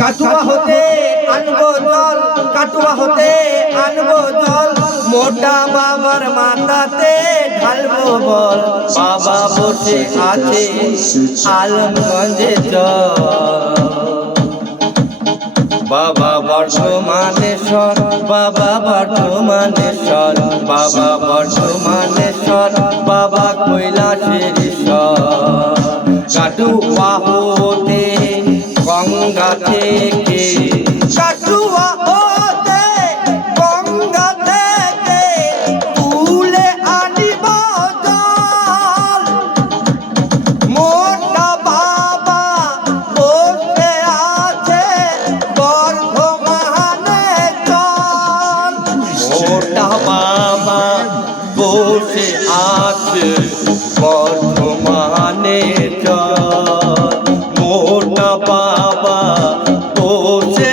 কাটুয়া হতে আনবো জল, কাটুয়া হতে আনবো জল, মোটা বাবার মাথাতে ঢালবো বল। বাবা বসে আছে আলমগঞ্জে জল। বাবা বর্ধমানেশ্বর, বাবা বর্ধমানেশ্বর, বাবা বর্ধমানেশ্বর, বাবা কৈলাসেশ্বর। কাটুয়া হতে গঙ্গা থেকে, কাটুয়া হতে গঙ্গা থেকে তুলে আনিব জল। মোটা বাবা বসে আছে বর্ধমানে জল। মোটা বাবা বসে আছে বর্ধমানে জল। মোটা বাবা বসে